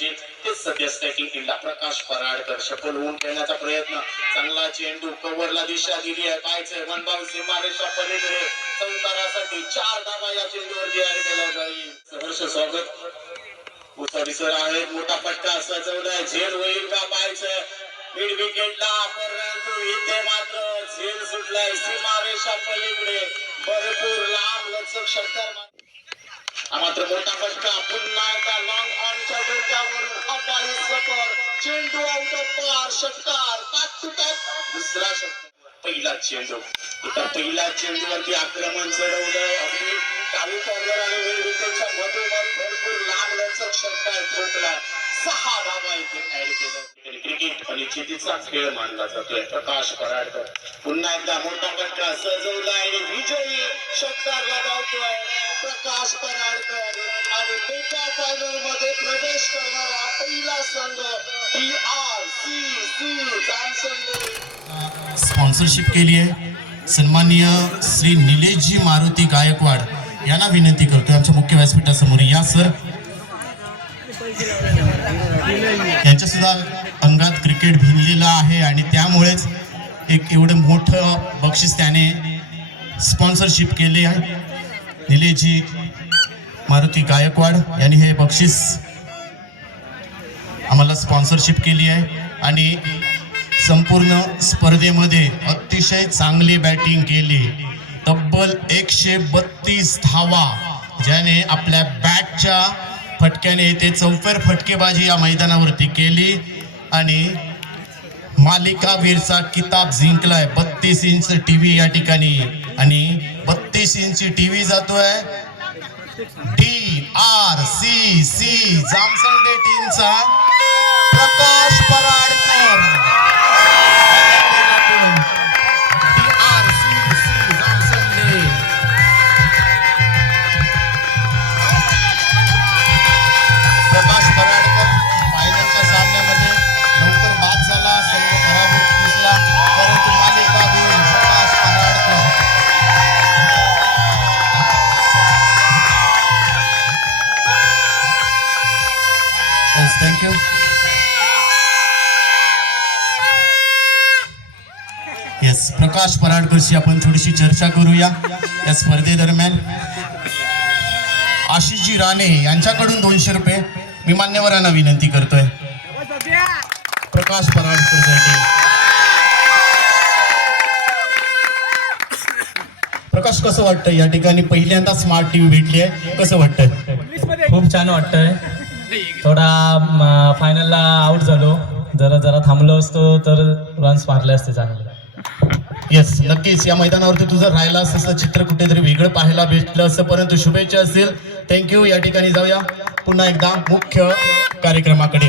करायची. ते सध्या टीमला प्रकाश पराडकर सफल होऊन खेळण्याचा प्रयत्न. चांगला चेंडू कव्हरला दिशा दिली आहे. पाहायचंय वनबाव सीमारेषा पलीकडे. चौकारासाठी चार धावा या चेंडूवर ऍड केला जाईल. सहर्ष स्वागत. उसाडी सर आहेत. मोठा फटका सजवलाय. झेल होईल का पाहायचं? मिड विकेटला परंतु इथे मात्र झेल सुटलाय. सीमारेषा पलीकडे. भरपूर लांब लचक षटकार मात्र मोठा फटका पुन्हा एकदा लॉंग ऑनच्या डोक्यावरून हवाई सफर. चेंडू आउट ऑफ पार षटकार. ताक टू दुसरा षटकार. पहिला चेंडू इतर पहिल्या चेंडूवरती आक्रमण चढवलंय. अगदी काही कॉर्नर आणि मिड मधोमध भरपूर लांब लचक षटकार ठोकला सहा धावा इथे ऍड केलं क्रिकेट आणि चितीचा खेळ मानला जातोय. प्रकाश पराडकर पुन्हा एकदा मोठा फटका सजवला आणि विजयी षटकार लगावतोय प्रकाश पराडकर आणि मेगा फायनलमध्ये प्रवेश करणारा पहिला संघ T R C C sponsorship केली आहे. सन्माननीय श्री निलेशजी मारुती गायकवाड यांना विनंती करतोय आमच्या मुख्य व्यासपीठासमोर. या सर. यांच्या सुद्धा अंगात क्रिकेट भिनलेला आहे आणि त्यामुळेच एक एवढं मोठं बक्षीस त्याने स्पॉन्सरशिप केले आहे. निलेशजी मारुती गायकवाड यांनी हे बक्षीस आम्हाला स्पॉन्सरशिप केली आहे. आणि संपूर्ण स्पर्धेमध्ये अतिशय चांगली बॅटिंग केली. तब्बल एकशे बत्तीस धावा ज्याने आपल्या बॅटच्या फटक्याने ते चौफेर फटकेबाजी या मैदानावरती केली. आणि मालिकावीरचा किताब जिंकलाय. बत्तीस इंच टीव्ही या ठिकाणी. आणि बत्तीस इंच टीव्ही जातोय. T R C C Jamsande टीमचा Yes, thank you. Yes Prakash पराडकरशी आपण थोडीशी चर्चा करूया या स्पर्धेदरम्यान आशिषजी राणे यांच्याकडून दोनशे रुपये मी मान्यवरांना विनंती करतोय. प्रकाश पराडकरसाठी प्रकाश कसं वाटतं या ठिकाणी पहिल्यांदा स्मार्ट टीव्ही भेटली आहे. कसं वाटतंय? खूप छान वाटतंय. थोडा फायनलला आउट झालो. जरा जरा थांबलो असतो तर रन्स मारले असते चांगले. येस नक्कीच. या मैदानावरती तुझं राहिला असं चित्र कुठेतरी वेगळं पाहायला भेटलं असं परंतु शुभेच्छा असतील. थँक्यू या ठिकाणी जाऊया. पुन्हा एकदा मुख्य कार्यक्रमाकडे.